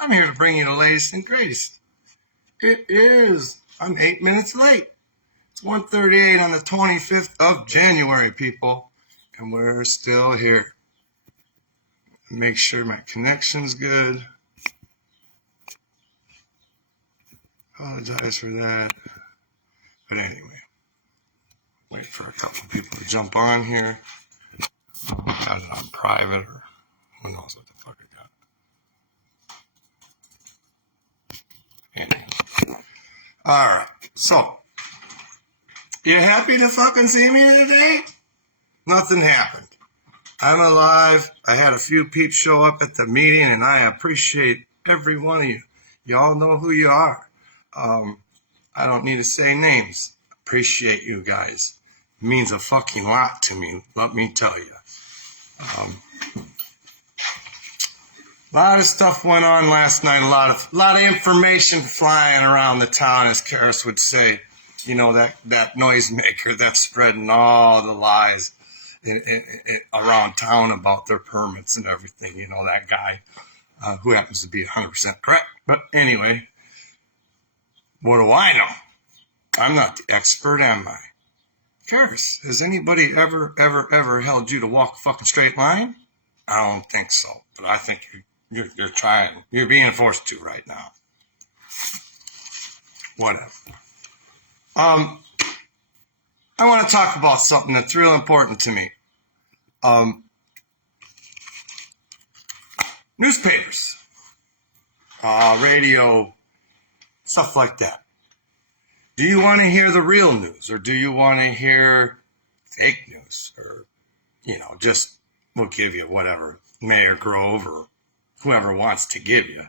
I'm here to bring you the latest and greatest. I'm 8 minutes late. It's 1:38 on the 25th of January, people. And we're still here. Make sure my connection's good. Apologize for that. But anyway, wait for a couple people to jump on here. I got it on private or who knows what the fuck I got. Anyway. Alright, so you happy to fucking see me today? Nothing happened. I'm alive. I had a few peeps show up at the meeting, and I appreciate every one of you. You all know who you are. I don't need to say names. Appreciate you guys. It means a fucking lot to me, let me tell you. A lot of stuff went on last night. A lot of information flying around the town, as Carus would say. You know, that noisemaker that's spreading all the lies around town about their permits and everything. You know, that guy who happens to be 100% correct. But anyway, what do I know? I'm not the expert, am I? Carus, has anybody ever held you to walk a fucking straight line? I don't think so, but I think you're trying. You're being forced to right now. Whatever. I want to talk about something that's real important to me. Newspapers, radio, stuff like that. Do you want to hear the real news, or do you want to hear fake news, or, you know, just we'll give you whatever Mayor Grove or whoever wants to give you.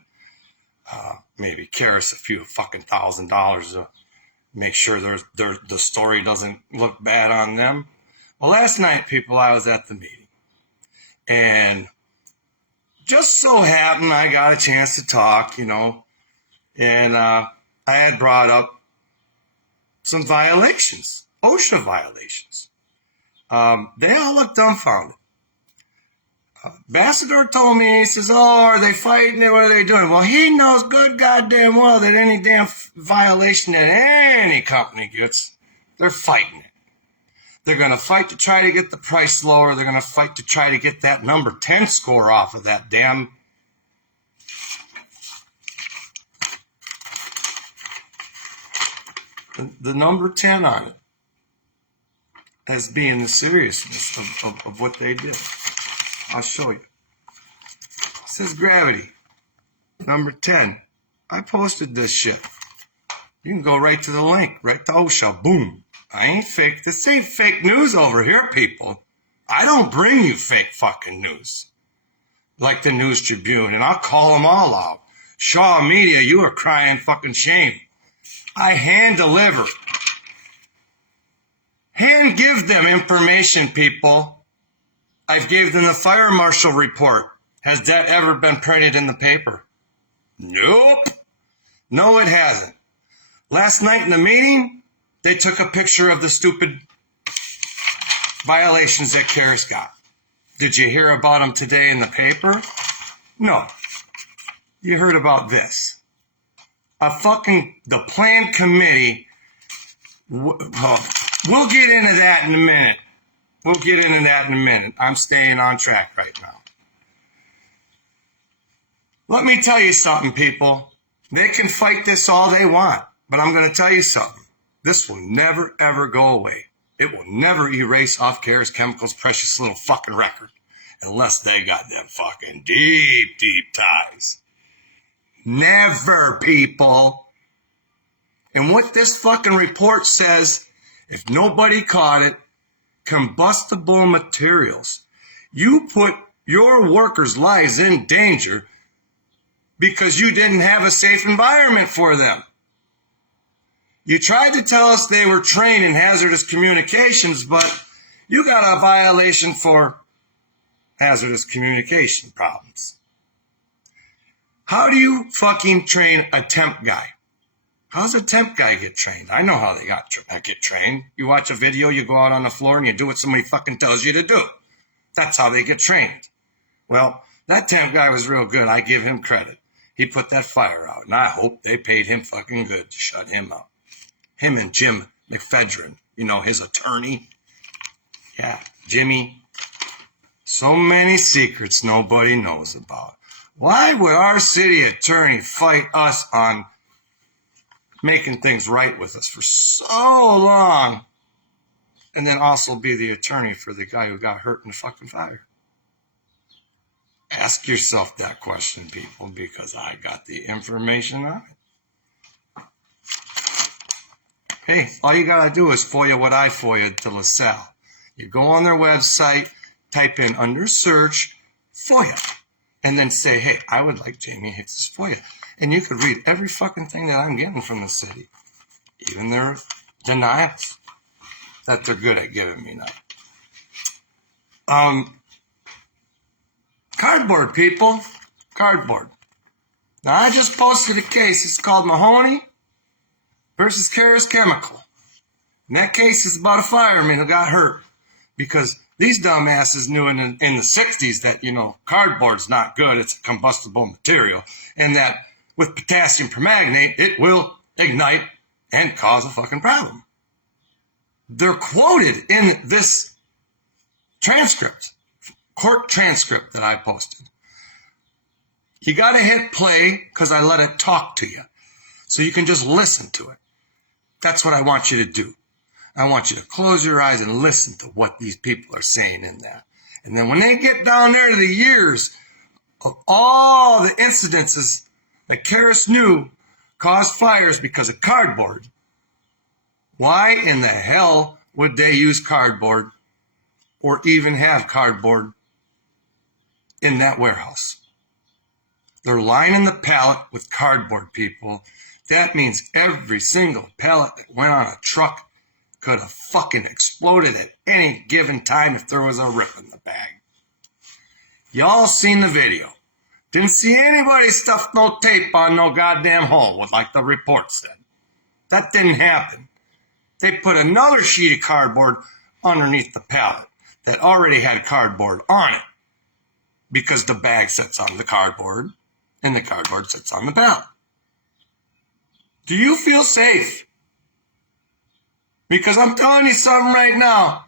Maybe Carus a few fucking $1,000 to make sure the story doesn't look bad on them. Well, last night, people, I was at the meeting, and just so happened I got a chance to talk, you know, and I had brought up some violations, OSHA violations. They all looked dumbfounded. Ambassador told me, he says, oh, are they fighting it? What are they doing? Well, he knows good goddamn well that any damn violation that any company gets, they're fighting it. They're going to fight to try to get the price lower. They're going to fight to try to get that number 10 score off of that damn the number 10 on it as being the seriousness of what they did. I'll show you. It says gravity, number 10. I posted this shit. You can go right to the link, right to OSHA. Boom. I ain't fake. This ain't fake news over here, people. I don't bring you fake fucking news. Like the News Tribune, and I'll call them all out. Shaw Media, you are crying fucking shame. I hand deliver. Hand give them information, people. I've gave them the fire marshal report. Has that ever been printed in the paper? Nope. No, it hasn't. Last night in the meeting, they took a picture of the stupid violations that Carus got. Did you hear about them today in the paper? No. You heard about this. The plan committee, we'll get into that in a minute. We'll get into that in a minute. I'm staying on track right now. Let me tell you something, people. They can fight this all they want, but I'm going to tell you something. This will never, ever go away. It will never erase off Carus Chemical's precious little fucking record unless they got them fucking deep, deep ties. Never, people. And what this fucking report says, if nobody caught it, combustible materials. You put your workers' lives in danger because you didn't have a safe environment for them. You tried to tell us they were trained in hazardous communications, but you got a violation for hazardous communication problems. How do you fucking train a temp guy? How's a temp guy get trained? I know how they get trained. You watch a video, you go out on the floor, and you do what somebody fucking tells you to do. That's how they get trained. Well, that temp guy was real good. I give him credit. He put that fire out, and I hope they paid him fucking good to shut him up. Him and Jim McFedrin, his attorney. Yeah, Jimmy. So many secrets nobody knows about. Why would our city attorney fight us on making things right with us for so long, and then also be the attorney for the guy who got hurt in the fucking fire? Ask yourself that question, people, because I got the information on it. Hey, all you gotta do is FOIA what I FOIA'd to LaSalle. You go on their website, type in under search, FOIA, and then say, hey, I would like Jamie Hicks's FOIA. And you could read every fucking thing that I'm getting from the city, even their denials that they're good at giving me now. Cardboard, people. Cardboard. Now, I just posted a case. It's called Mahoney versus Carus Chemical. And that case is about a fireman who got hurt because these dumbasses knew in the 60s that, cardboard's not good. It's a combustible material. And that with potassium permanganate, it will ignite and cause a fucking problem. They're quoted in this transcript, court transcript that I posted. You got to hit play because I let it talk to you. So you can just listen to it. That's what I want you to do. I want you to close your eyes and listen to what these people are saying in that. And then when they get down there to the years of all the incidences that Carus knew caused fires because of cardboard, why in the hell would they use cardboard or even have cardboard in that warehouse? They're lining the pallet with cardboard, people. That means every single pallet that went on a truck could have fucking exploded at any given time if there was a rip in the bag. Y'all seen the video. Didn't see anybody stuff no tape on no goddamn hole, like the report said. That didn't happen. They put another sheet of cardboard underneath the pallet that already had cardboard on it because the bag sits on the cardboard and the cardboard sits on the pallet. Do you feel safe? Because I'm telling you something right now.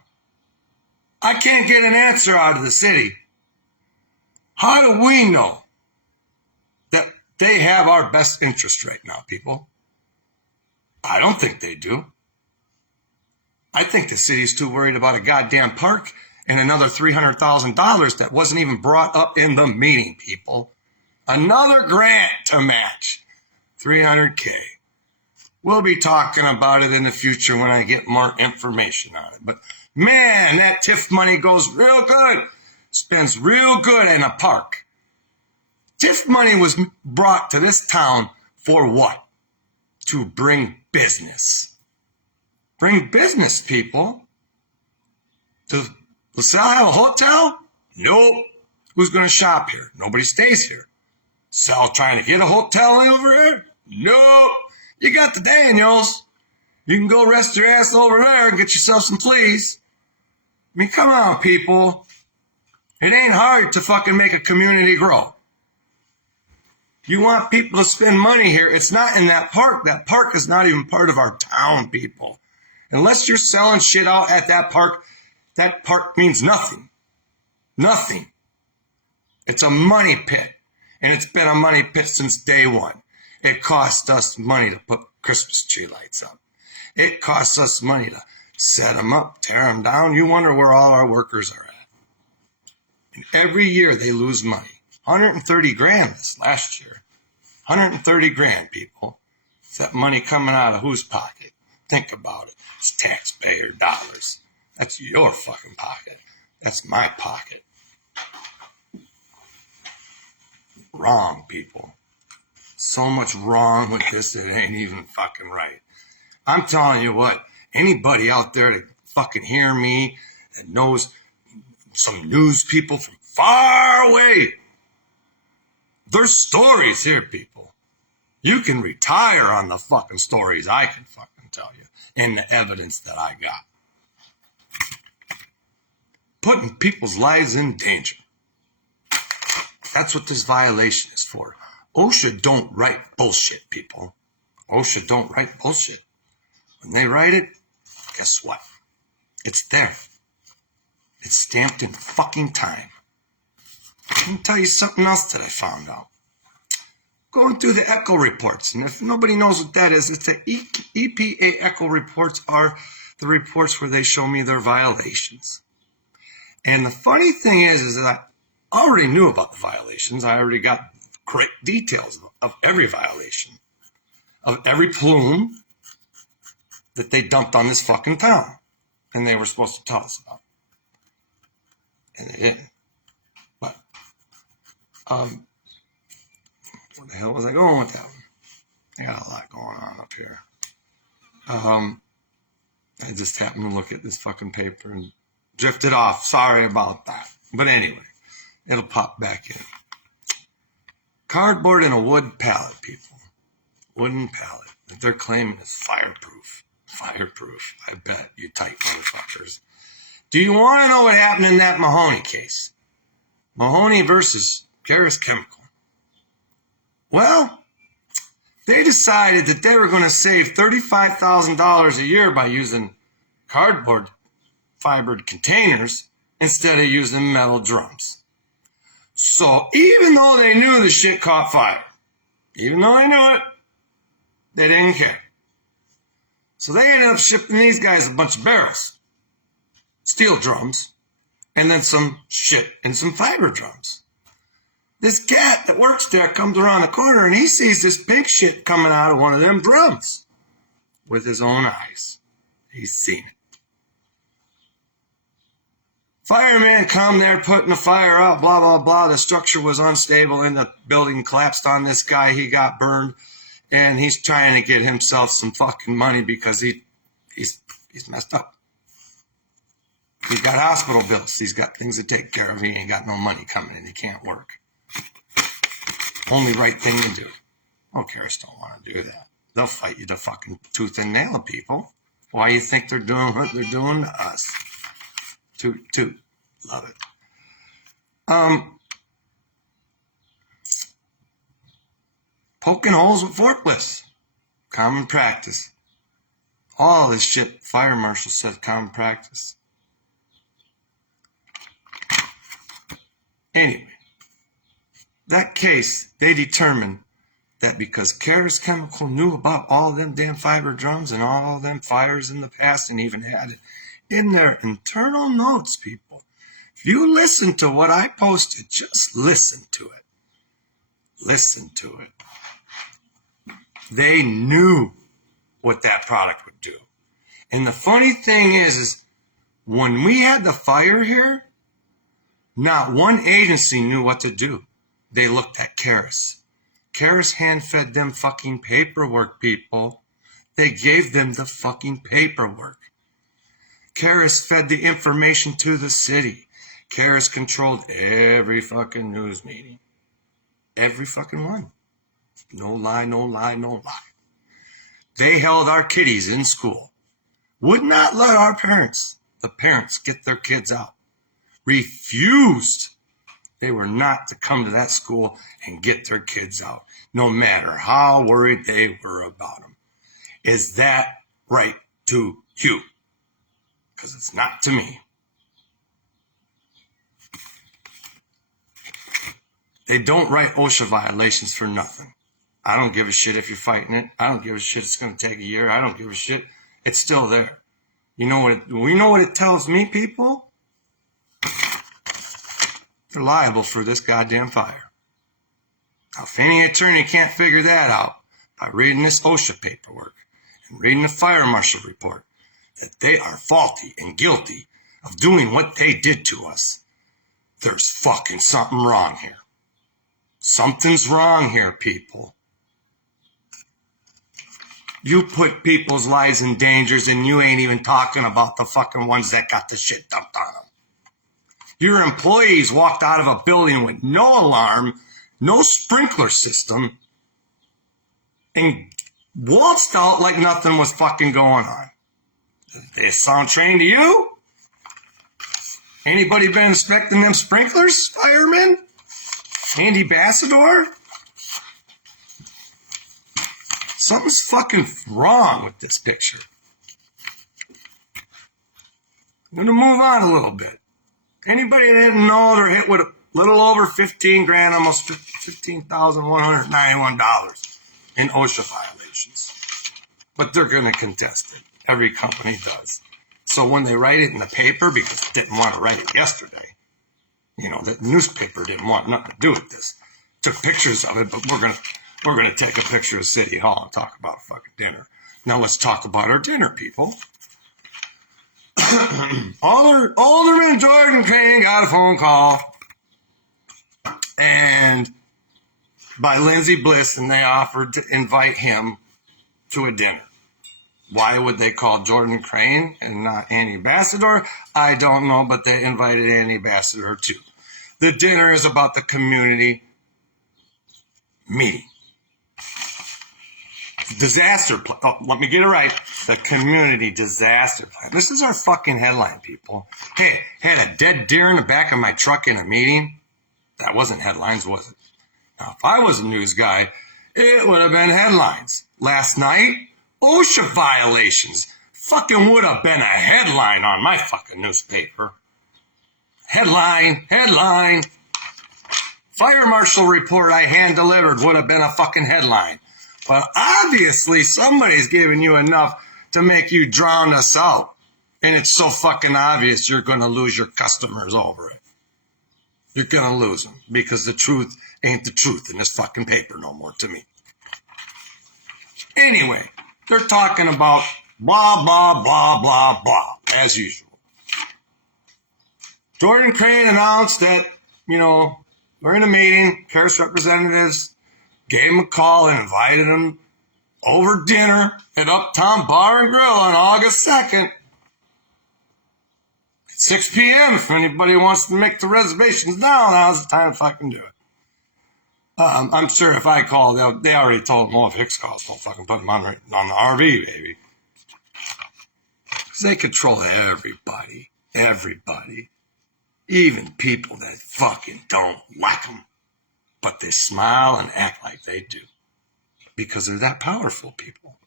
I can't get an answer out of the city. How do we know that they have our best interest right now, people? I don't think they do. I think the city's too worried about a goddamn park and another $300,000 that wasn't even brought up in the meeting, people. Another grant to match. $300K. We'll be talking about it in the future when I get more information on it. But man, that TIF money goes real good. Spends real good in a park. TIF money was brought to this town for what? To bring business. Bring business, people. Does LaSalle have a hotel? Nope. Who's going to shop here? Nobody stays here. Sal trying to get a hotel over here? Nope. You got the Daniels. You can go rest your ass over there and get yourself some fleas. I mean, come on, people. It ain't hard to fucking make a community grow. You want people to spend money here. It's not in that park. That park is not even part of our town, people. Unless you're selling shit out at that park means nothing. Nothing. It's a money pit. And it's been a money pit since day one. It costs us money to put Christmas tree lights up. It costs us money to set them up, tear them down. You wonder where all our workers are at. And every year they lose money. 130 grand this last year. 130 grand, people. Is that money coming out of whose pocket? Think about it. It's taxpayer dollars. That's your fucking pocket. That's my pocket. Wrong, people. So much wrong with this, it ain't even fucking right. I'm telling you what, anybody out there that fucking hear me, that knows some news people from far away, there's stories here, people. You can retire on the fucking stories I can fucking tell you and the evidence that I got. Putting people's lives in danger. That's what this violation is for. OSHA don't write bullshit, people. OSHA don't write bullshit. When they write it, guess what? It's there. It's stamped in fucking time. Let me tell you something else that I found out. Going through the ECHO reports, and if nobody knows what that is, it's the EPA ECHO reports are the reports where they show me their violations. And the funny thing is that I already knew about the violations. I already got great details of every violation, of every plume that they dumped on this fucking town. And they were supposed to tell us about. And they didn't. But, where the hell was I going with that one? I got a lot going on up here. I just happened to look at this fucking paper and drifted off. Sorry about that. But anyway, it'll pop back in. Cardboard and a wood pallet, people. Wooden pallet that they're claiming is fireproof. Fireproof. I bet you tight motherfuckers. Do you want to know what happened in that Mahoney case? Mahoney versus Carus Chemical. Well, they decided that they were going to save $35,000 a year by using cardboard fibered containers instead of using metal drums. So even though they knew the shit caught fire, even though they knew it, they didn't care. So they ended up shipping these guys a bunch of barrels, steel drums, and then some shit in some fiber drums. This cat that works there comes around the corner and he sees this pink shit coming out of one of them drums with his own eyes. He's seen it. Fireman come there putting the fire out, blah, blah, blah. The structure was unstable and the building collapsed on this guy. He got burned and he's trying to get himself some fucking money because he's messed up. He's got hospital bills. He's got things to take care of. He ain't got no money coming in. He can't work. Only right thing to do. Oh, Carus don't want to do that. They'll fight you to fucking tooth and nail, people. Why you think they're doing what they're doing to us? Toot, toot. Love it. Poking holes with forklifts. Common practice. All this shit, fire marshal said common practice. Anyway, that case, they determined that because Carus Chemical knew about all them damn fiber drums and all them fires in the past and even had it in their internal notes, people. If you listen to what I posted, just listen to it. Listen to it. They knew what that product would do. And the funny thing is when we had the fire here, not one agency knew what to do. They looked at Carus. Carus hand-fed them fucking paperwork, people. They gave them the fucking paperwork. Carus fed the information to the city. Carus controlled every fucking news meeting. Every fucking one. No lie, no lie, no lie. They held our kiddies in school. Would not let our parents, the parents, get their kids out. Refused. They were not to come to that school and get their kids out, no matter how worried they were about them. Is that right to you? Because it's not to me. They don't write OSHA violations for nothing. I don't give a shit if you're fighting it. I don't give a shit it's going to take a year. I don't give a shit. It's still there. You know what? We know what it tells me, people? They're liable for this goddamn fire. Now, if any attorney can't figure that out by reading this OSHA paperwork and reading the fire marshal report, that they are faulty and guilty of doing what they did to us, there's fucking something wrong here. Something's wrong here, people. You put people's lives in danger and you ain't even talking about the fucking ones that got the shit dumped on them. Your employees walked out of a building with no alarm, no sprinkler system, and waltzed out like nothing was fucking going on. They sound trained to you? Anybody been inspecting them sprinklers, firemen? Andy Bassador? Something's fucking wrong with this picture. I'm going to move on a little bit. Anybody that didn't know, they're hit with a little over 15 grand, almost $15,191 in OSHA violations. But they're going to contest it. Every company does. So when they write it in the paper, because they didn't want to write it yesterday, the newspaper didn't want nothing to do with this. Took pictures of it, but we're gonna take a picture of City Hall and talk about fucking dinner. Now let's talk about our dinner, people. Alderman Jordan Crane got a phone call and by Lindsay Bliss, and they offered to invite him to a dinner. Why would they call Jordan Crane and not Annie Ambassador? I don't know, but they invited Annie Ambassador too. The dinner is about the community meeting. Disaster plan. Oh, let me get it right. The community disaster plan. This is our fucking headline, people. Hey, had a dead deer in the back of my truck in a meeting? That wasn't headlines, was it? Now, if I was a news guy, it would have been headlines. Last night, OSHA violations. Fucking would have been a headline on my fucking newspaper. Headline. Fire marshal report I hand delivered would have been a fucking headline. But obviously somebody's giving you enough to make you drown us out. And it's so fucking obvious you're going to lose your customers over it. You're going to lose them because the truth ain't the truth in this fucking paper no more to me. Anyway, they're talking about blah, blah, blah, blah, blah, as usual. Jordan Crane announced that, we're in a meeting, Carus representatives gave him a call and invited him over dinner at Uptown Bar and Grill on August 2nd. At 6 p.m. If anybody wants to make the reservations now, now's the time to fucking do it. I'm sure if I call, they already told him, if Hicks calls, don't fucking put him on the RV, baby. Because they control everybody. Even people that fucking don't like them. But they smile and act like they do. Because they're that powerful, people.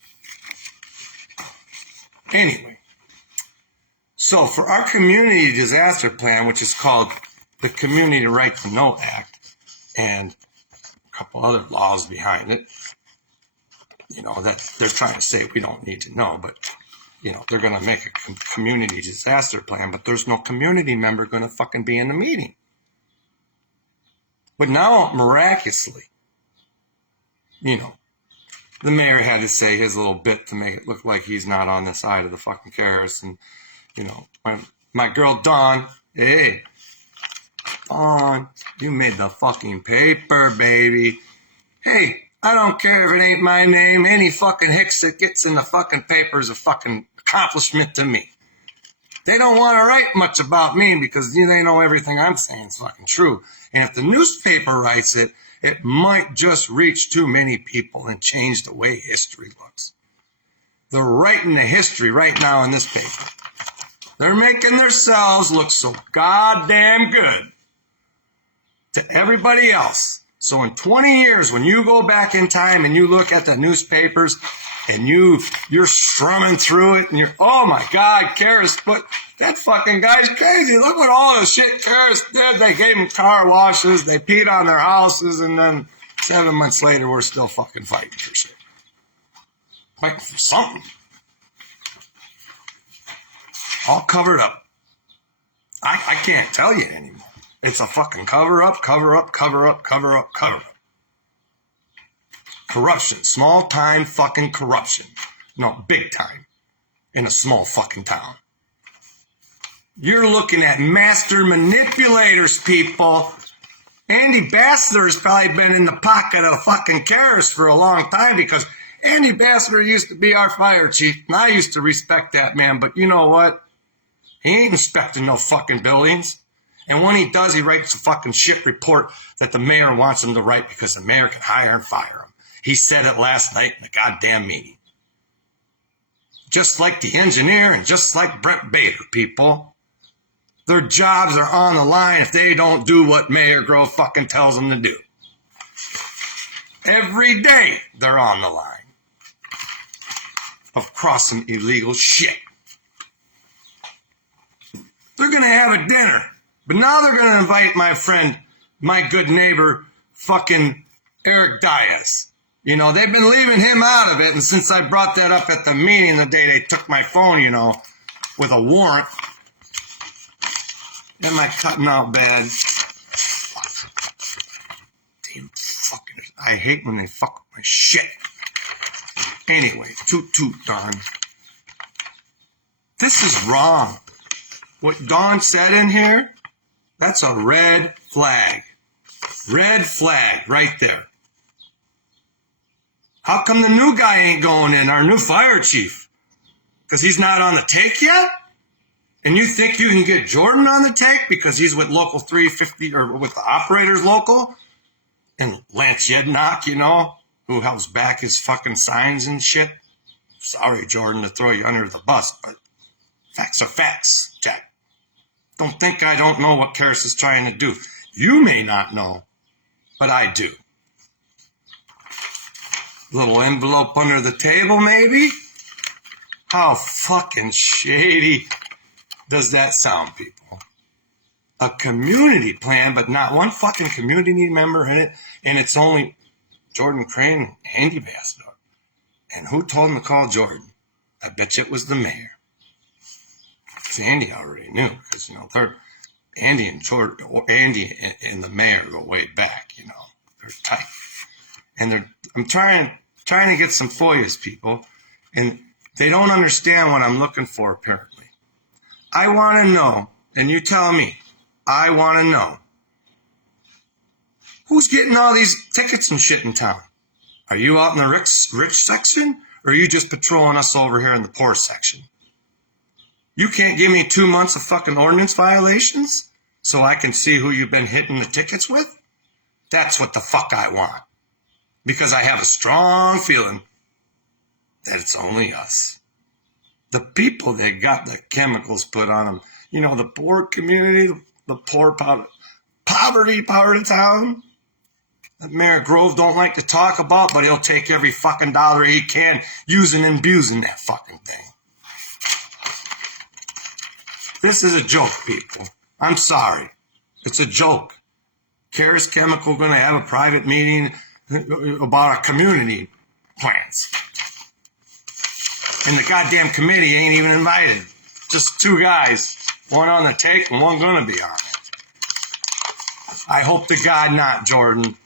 Anyway. So for our community disaster plan, which is called the Community Right to Know Act, and a couple other laws behind it, that they're trying to say we don't need to know, but, they're going to make a community disaster plan, but there's no community member going to fucking be in the meeting. But now, miraculously, the mayor had to say his little bit to make it look like he's not on the side of the fucking Carus. And, my girl Dawn, hey, Dawn, you made the fucking paper, baby. Hey, I don't care if it ain't my name. Any fucking Hicks that gets in the fucking paper is a fucking accomplishment to me. They don't want to write much about me because they know everything I'm saying is fucking true. And if the newspaper writes it, it might just reach too many people and change the way history looks. They're writing the history right now in this paper. They're making themselves look so goddamn good to everybody else. So in 20 years, when you go back in time and you look at the newspapers and you're strumming through it and you're, oh my God, Carus, but that fucking guy's crazy. Look what all the shit Carus did. They gave him car washes, they peed on their houses, and then 7 months later, we're still fucking fighting for shit. Fighting for something. All covered up. I can't tell you anymore. It's a fucking cover up. Corruption. Small time fucking corruption. No, big time. In a small fucking town. You're looking at master manipulators, people. Andy Ambassador's probably been in the pocket of fucking Carus for a long time because Andy Ambassador used to be our fire chief, and I used to respect that man, but you know what? He ain't inspecting no fucking buildings. And when he does, he writes a fucking shit report that the mayor wants him to write because the mayor can hire and fire him. He said it last night in the goddamn meeting. Just like the engineer and just like Brent Bader, people. Their jobs are on the line if they don't do what Mayor Grove fucking tells them to do. Every day they're on the line. across some illegal shit. They're going to have a dinner. But now they're going to invite my friend, my good neighbor, fucking Eric Diaz. You know, they've been leaving him out of it. And since I brought that up at the meeting the day they took my phone, you know, with a warrant, am I cutting out bad? Damn fucking, I hate when they fuck with my shit. Anyway, toot Dawn. This is wrong. What Dawn said in here, that's a red flag. Red flag right there. How come the new guy ain't going in, our new fire chief? Because he's not on the take yet? And you think you can get Jordan on the take because he's with Local 350 or with the operators local? And Lance Yednock, you know, who helps back his fucking signs and shit? Sorry, Jordan, to throw you under the bus, but facts are facts, Jack. Don't think I don't know what Carus is trying to do. You may not know, but I do. Little envelope under the table, maybe? How fucking shady does that sound, people? A community plan, but not one fucking community member in it, and it's only Jordan Crane, Andy Bassler. And who told him to call Jordan? I bet you it was the mayor. Because Andy already knew, because, you know, Andy and Jordan, or Andy and the mayor go way back, you know. They're tight. And I'm trying to get some FOIAs, people, and they don't understand what I'm looking for, apparently. I want to know, and you tell me, I want to know, who's getting all these tickets and shit in town? Are you out in the rich section, or are you just patrolling us over here in the poor section? You can't give me 2 months of fucking ordinance violations so I can see who you've been hitting the tickets with? That's what the fuck I want. Because I have a strong feeling that it's only us. The people that got the chemicals put on them, you know, the poor community, the poor poverty part of town, that Mayor Grove don't like to talk about, but he'll take every fucking dollar he can using and abusing that fucking thing. This is a joke, people. I'm sorry. It's a joke. Carus Chemical going to have a private meeting about our community plans. And the goddamn committee ain't even invited. Just 2 guys. One on the take and one going to be on it. I hope to God not, Jordan.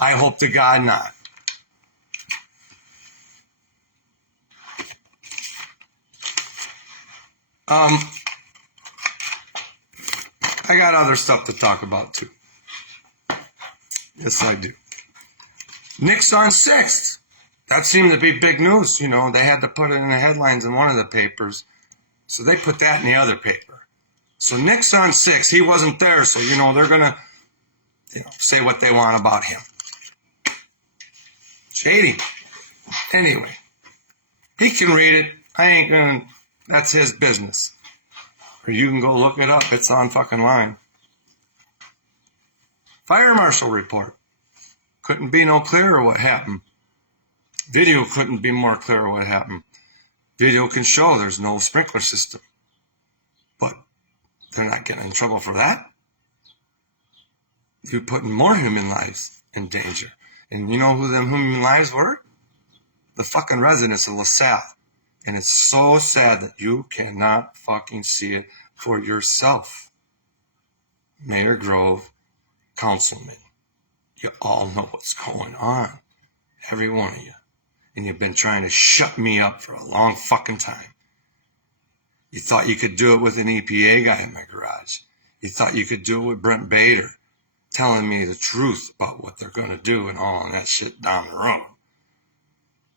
I hope to God not. I got other stuff to talk about too. Yes, I do. Nick's on 6th. That seemed to be big news. You know, they had to put it in the headlines in one of the papers. So they put that in the other paper. So Nick's on 6th. He wasn't there. So, you know, they're going to say what they want about him. Shady. Anyway, he can read it. I ain't going to. That's his business. Or you can go look it up. It's on fucking line. Fire marshal report. Couldn't be no clearer what happened. Video couldn't be more clear what happened. Video can show there's no sprinkler system. But they're not getting in trouble for that. You're putting more human lives in danger. And you know who them human lives were? The fucking residents of LaSalle. And it's so sad that you cannot fucking see it for yourself. Mayor Grove, councilman, you all know what's going on. Every one of you. And you've been trying to shut me up for a long fucking time. You thought you could do it with an EPA guy in my garage. You thought you could do it with Brent Bader telling me the truth about what they're going to do and all that shit down the road.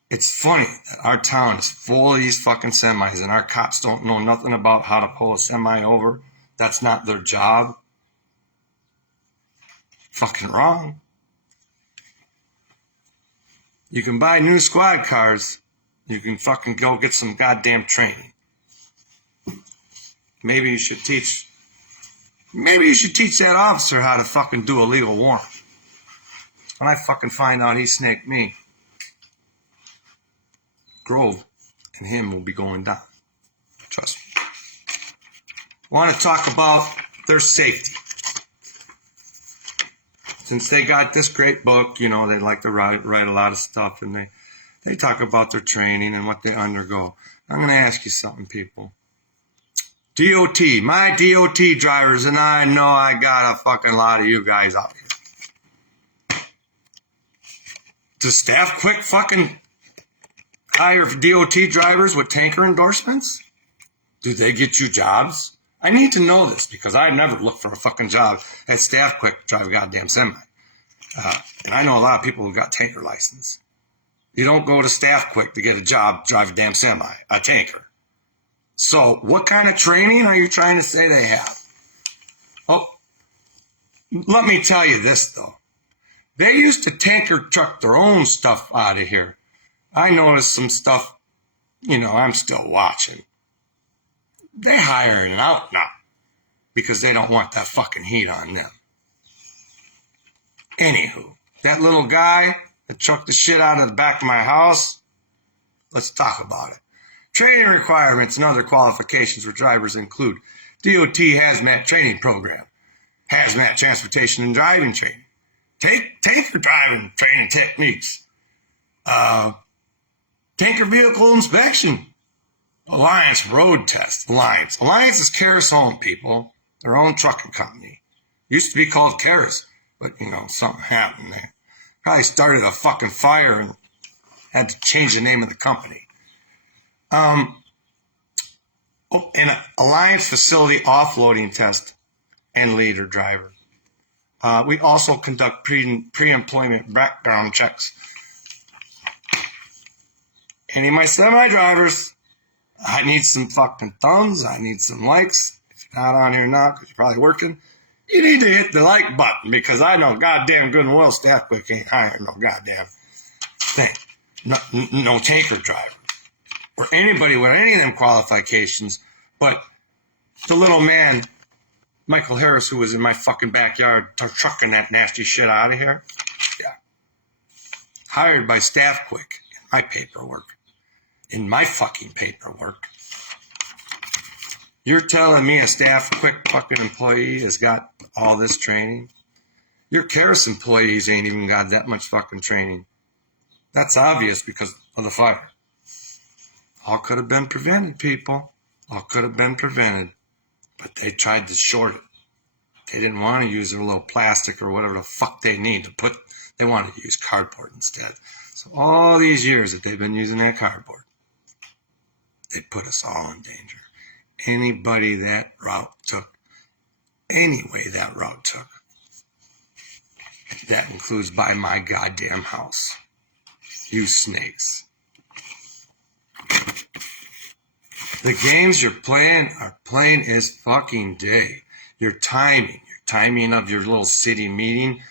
It's funny that our town is full of these fucking semis and our cops don't know nothing about how to pull a semi over. That's not their job. Fucking wrong. You can buy new squad cars. You can fucking go get some goddamn training. Maybe you should teach that officer how to fucking do a legal warrant. When I fucking find out he snaked me. Grove, and him will be going down. Trust me. I want to talk about their safety. Since they got this great book, you know, they like to write a lot of stuff, and they talk about their training and what they undergo. I'm going to ask you something, people. DOT, my DOT drivers, and I know I got a fucking lot of you guys out here. Does staff quick fucking hire DOT drivers with tanker endorsements? Do they get you jobs? I need to know this because I never looked for a fucking job at Staff Quick to drive a goddamn semi. And I know a lot of people who got tanker license. You don't go to Staff Quick to get a job, drive a damn semi, a tanker. So what kind of training are you trying to say they have? Oh, let me tell you this, though. They used to tanker truck their own stuff out of here. I noticed some stuff, you know, I'm still watching. They hiring out now because they don't want that fucking heat on them. Anywho, that little guy that trucked the shit out of the back of my house, let's talk about it. Training requirements and other qualifications for drivers include DOT Hazmat Training Program, Hazmat Transportation and Driving Training, tanker driving training techniques, tanker vehicle inspection, Alliance Road Test. Alliance is Carus Home, people. Their own trucking company. Used to be called Carus, but, you know, something happened there. Probably started a fucking fire and had to change the name of the company. And an Alliance Facility Offloading Test and Leader Driver. We also conduct pre-employment background checks. Any of my semi-drivers, I need some fucking thumbs. I need some likes. If you're not on here now because you're probably working, you need to hit the like button because I know goddamn good and well Staff Quick ain't hiring no goddamn thing. No tanker driver. Or anybody with any of them qualifications. But the little man, Michael Harris, who was in my fucking backyard trucking that nasty shit out of here. Yeah. Hired by Staff Quick in my paperwork. In my fucking paperwork. You're telling me a Staff Quick fucking employee has got all this training? Your Carus employees ain't even got that much fucking training. That's obvious because of the fire. All could have been prevented, people. All could have been prevented. But they tried to short it. They didn't want to use their little plastic or whatever the fuck they need to put. They wanted to use cardboard instead. So all these years that they've been using that cardboard, they put us all in danger. Anybody that route took, any way that route took, that includes by my goddamn house. You snakes. The games you're playing are plain as fucking day. Your timing of your little city meeting,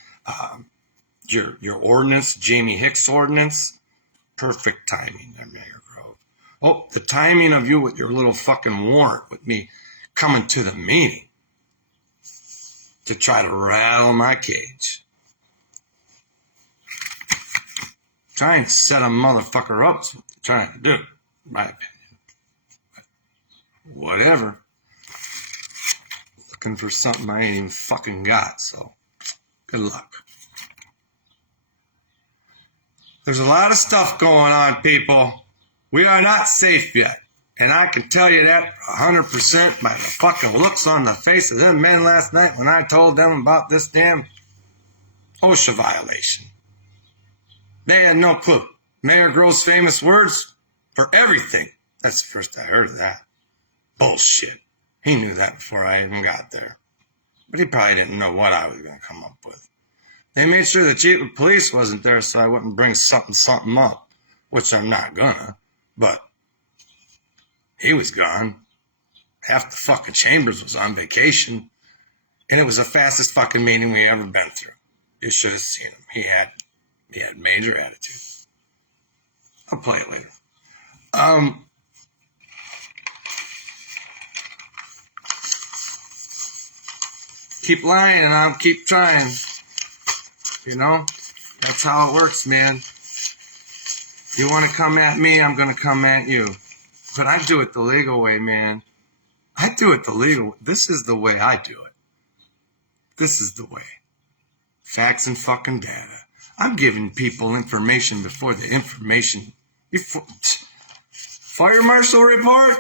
your ordinance, Jamie Hicks ordinance, perfect timing there, Mayor. Oh, the timing of you with your little fucking warrant with me coming to the meeting to try to rattle my cage. Trying to set a motherfucker up is what they're trying to do, in my opinion. But whatever. Looking for something I ain't even fucking got, so good luck. There's a lot of stuff going on, people. We are not safe yet, and I can tell you that 100% by the fucking looks on the face of them men last night when I told them about this damn OSHA violation. They had no clue. Mayor Grove's famous words for everything. That's the first I heard of that. Bullshit. He knew that before I even got there. But he probably didn't know what I was going to come up with. They made sure the chief of police wasn't there so I wouldn't bring something up, which I'm not gonna. But he was gone. Half the fucking chambers was on vacation. And it was the fastest fucking meeting we ever been through. You should have seen him. He had major attitude. I'll play it later. Keep lying and I'll keep trying. You know? That's how it works, man. If you want to come at me, I'm going to come at you. But I do it the legal way, man. I do it the legal way. This is the way I do it. This is the way. Facts and fucking data. I'm giving people information before the information. Fire marshal report?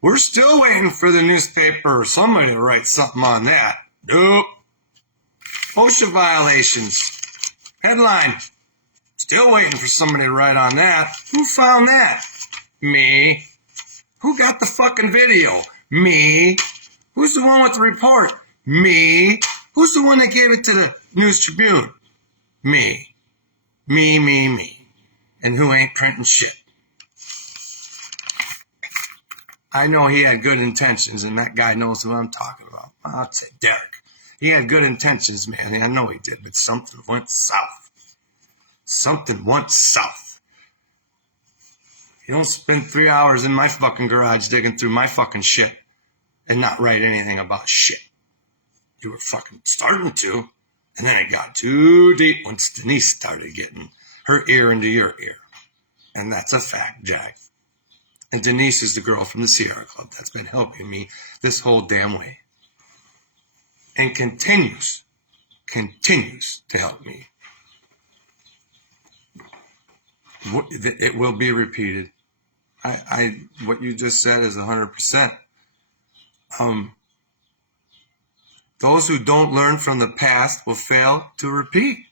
We're still waiting for the newspaper or somebody to write something on that. Nope. OSHA violations. Headline. Still waiting for somebody to write on that. Who found that? Me. Who got the fucking video? Me. Who's the one with the report? Me. Who's the one that gave it to the News Tribune? Me. Me. And who ain't printing shit? I know he had good intentions, and that guy knows who I'm talking about. I'll say Derek. He had good intentions, man. I know he did, but something went south. Something went south. You don't spend 3 hours in my fucking garage digging through my fucking shit and not write anything about shit. You were fucking starting to, and then it got too deep once Denise started getting her ear into your ear. And that's a fact, Jack. And Denise is the girl from the Sierra Club that's been helping me this whole damn way. And continues to help me. It will be repeated. What you just said is 100%. Those who don't learn from the past will fail to repeat.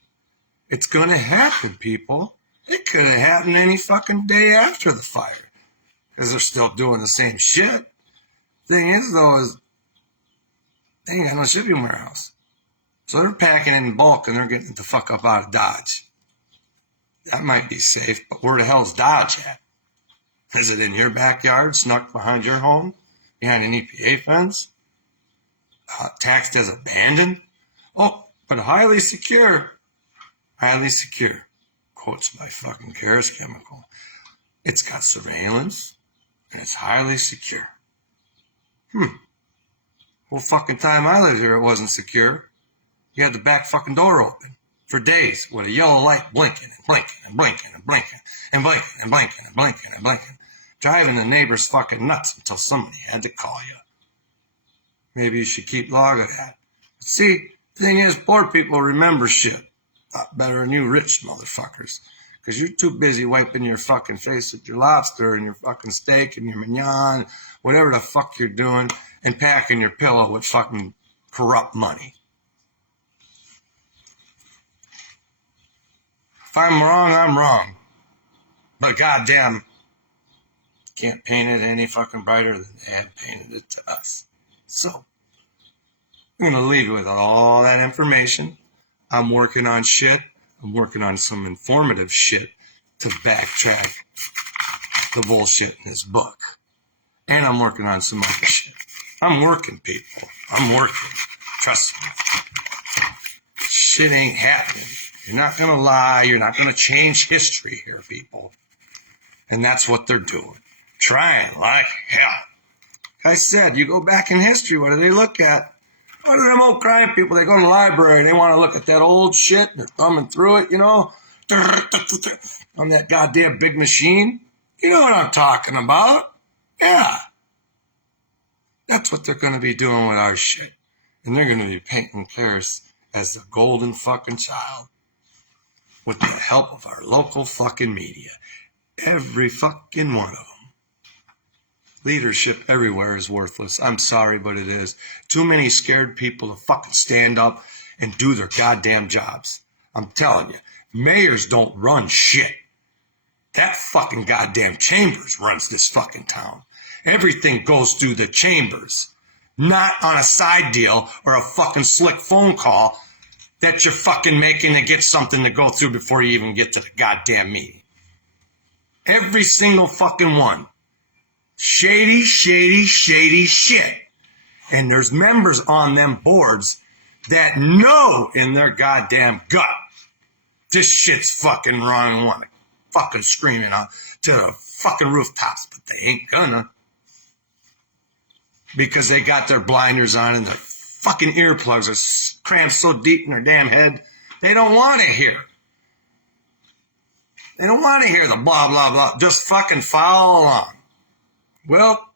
It's going to happen, people. It could have happened any fucking day after the fire. Because they're still doing the same shit. Thing is, though, is they ain't got no shipping warehouse. So they're packing in bulk and they're getting the fuck up out of Dodge. That might be safe, but where the hell's Dodge at? Is it in your backyard, snuck behind your home, behind an EPA fence? Taxed as abandoned? Oh, but highly secure. Highly secure. Quotes by fucking Carus Chemical. It's got surveillance, and it's highly secure. Whole fucking time I lived here, it wasn't secure. You had the back fucking door open for days with a yellow light blinking and blinking and blinking and blinking and blinking and blinking and blinking and blinking, driving the neighbors fucking nuts until somebody had to call you. Maybe you should keep log of that. But see, the thing is, poor people remember shit a lot better than you rich motherfuckers. Because you're too busy wiping your fucking face with your lobster and your fucking steak and your mignon, whatever the fuck you're doing, and packing your pillow with fucking corrupt money. If I'm wrong, I'm wrong. But goddamn, can't paint it any fucking brighter than they had painted it to us. So, I'm going to leave you with all that information. I'm working on shit. I'm working on some informative shit to backtrack the bullshit in this book. And I'm working on some other shit. I'm working, people. I'm working. Trust me. Shit ain't happening. You're not going to lie. You're not going to change history here, people. And that's what they're doing. Trying like hell. Like I said, you go back in history, what do they look at? What are them old crime people? They go to the library, they want to look at that old shit, and they're thumbing through it, you know, on that goddamn big machine. You know what I'm talking about. Yeah. That's what they're going to be doing with our shit. And they're going to be painting Carus as the golden fucking child with the help of our local fucking media. Every fucking one of them. Leadership everywhere is worthless. I'm sorry, but it is. Too many scared people to fucking stand up and do their goddamn jobs. I'm telling you, mayors don't run shit. That fucking goddamn Chambers runs this fucking town. Everything goes through the Chambers, not on a side deal or a fucking slick phone call that you're fucking making to get something to go through before you even get to the goddamn meeting. Every single fucking one. Shady shit. And there's members on them boards that know in their goddamn gut this shit's fucking wrong and want to fucking scream it out to the fucking rooftops, but they ain't gonna. Because they got their blinders on and their fucking earplugs are crammed so deep in their damn head, they don't want to hear. They don't want to hear the blah, blah, blah. Just fucking follow along. Well,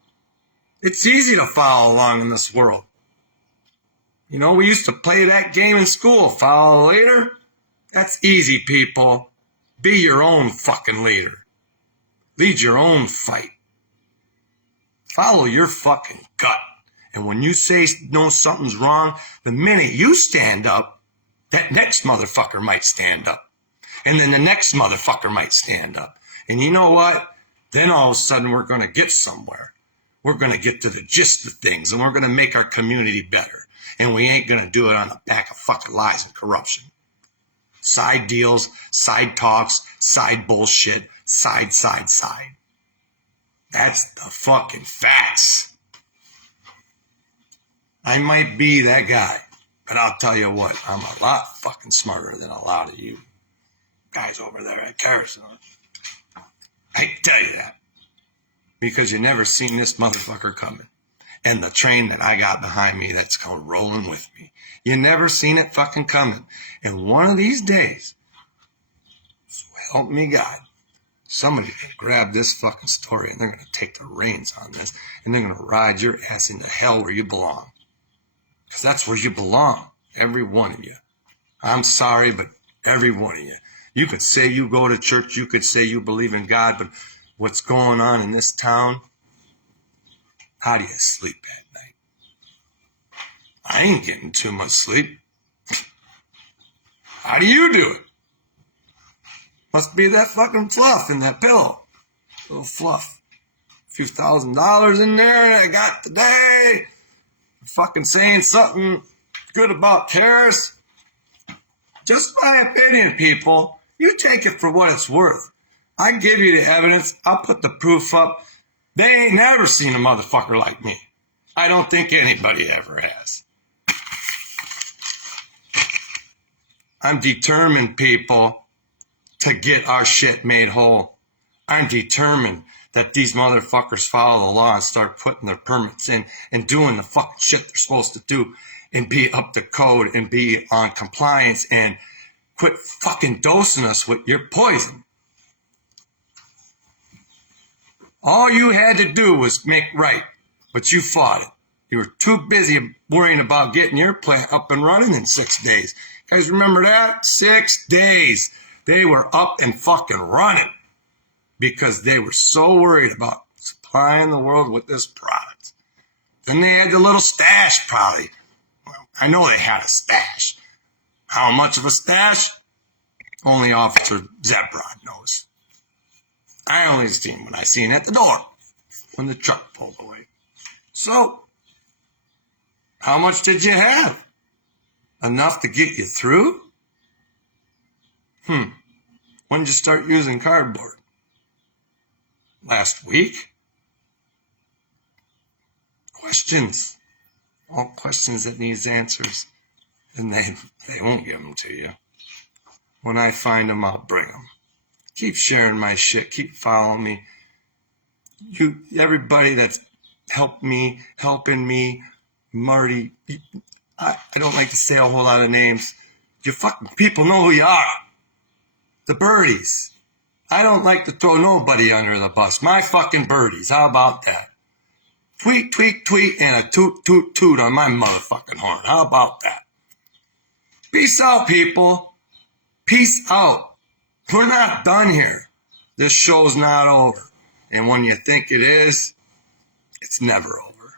it's easy to follow along in this world. You know, we used to play that game in school, follow the leader. That's easy, people. Be your own fucking leader. Lead your own fight. Follow your fucking gut. And when you say no, something's wrong, the minute you stand up, that next motherfucker might stand up. And then the next motherfucker might stand up. And you know what? Then all of a sudden we're going to get somewhere. We're going to get to the gist of things, and we're going to make our community better. And we ain't going to do it on the back of fucking lies and corruption. Side deals, side talks, side bullshit, side. That's the fucking facts. I might be that guy, but I'll tell you what, I'm a lot fucking smarter than a lot of you guys over there at Carus. I hate to tell you that, because you never seen this motherfucker coming. And the train that I got behind me that's going rolling with me. You never seen it fucking coming. And one of these days, so help me God, somebody can grab this fucking story and they're going to take the reins on this and they're going to ride your ass into hell where you belong. Because that's where you belong, every one of you. I'm sorry, but every one of you. You could say you go to church, you could say you believe in God, but what's going on in this town, how do you sleep at night? I ain't getting too much sleep. How do you do it? Must be that fucking fluff in that pillow. A little fluff. A few $1,000s in there I got today. Fucking saying something good about Carus. Just my opinion, people. You take it for what it's worth. I can give you the evidence. I'll put the proof up. They ain't never seen a motherfucker like me. I don't think anybody ever has. I'm determined, people, to get our shit made whole. I'm determined that these motherfuckers follow the law and start putting their permits in and doing the fucking shit they're supposed to do and be up to code and be on compliance and quit fucking dosing us with your poison. All you had to do was make right, but you fought it. You were too busy worrying about getting your plant up and running in 6 days. Guys, remember that? 6 days. They were up and fucking running because they were so worried about supplying the world with this product. Then they had the little stash probably. Well, I know they had a stash. How much of a stash? Only Officer Zebrod knows. I only seen what I seen at the door when the truck pulled away. So, how much did you have? Enough to get you through? When did you start using cardboard? Last week? Questions. All questions that needs answers. And they won't give them to you. When I find them, I'll bring them. Keep sharing my shit. Keep following me. Everybody that's helping me, Marty. I don't like to say a whole lot of names. You fucking people know who you are. The birdies. I don't like to throw nobody under the bus. My fucking birdies. How about that? Tweet, tweet, tweet, and a toot, toot, toot on my motherfucking horn. How about that? Peace out, people. Peace out. We're not done here. This show's not over. And when you think it is, it's never over.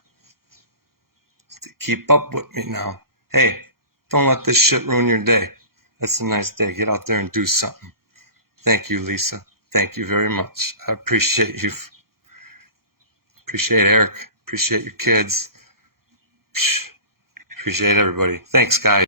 Keep up with me now. Hey, don't let this shit ruin your day. That's a nice day. Get out there and do something. Thank you, Lisa. Thank you very much. I appreciate you. Appreciate Eric. Appreciate your kids. Appreciate everybody. Thanks, guys.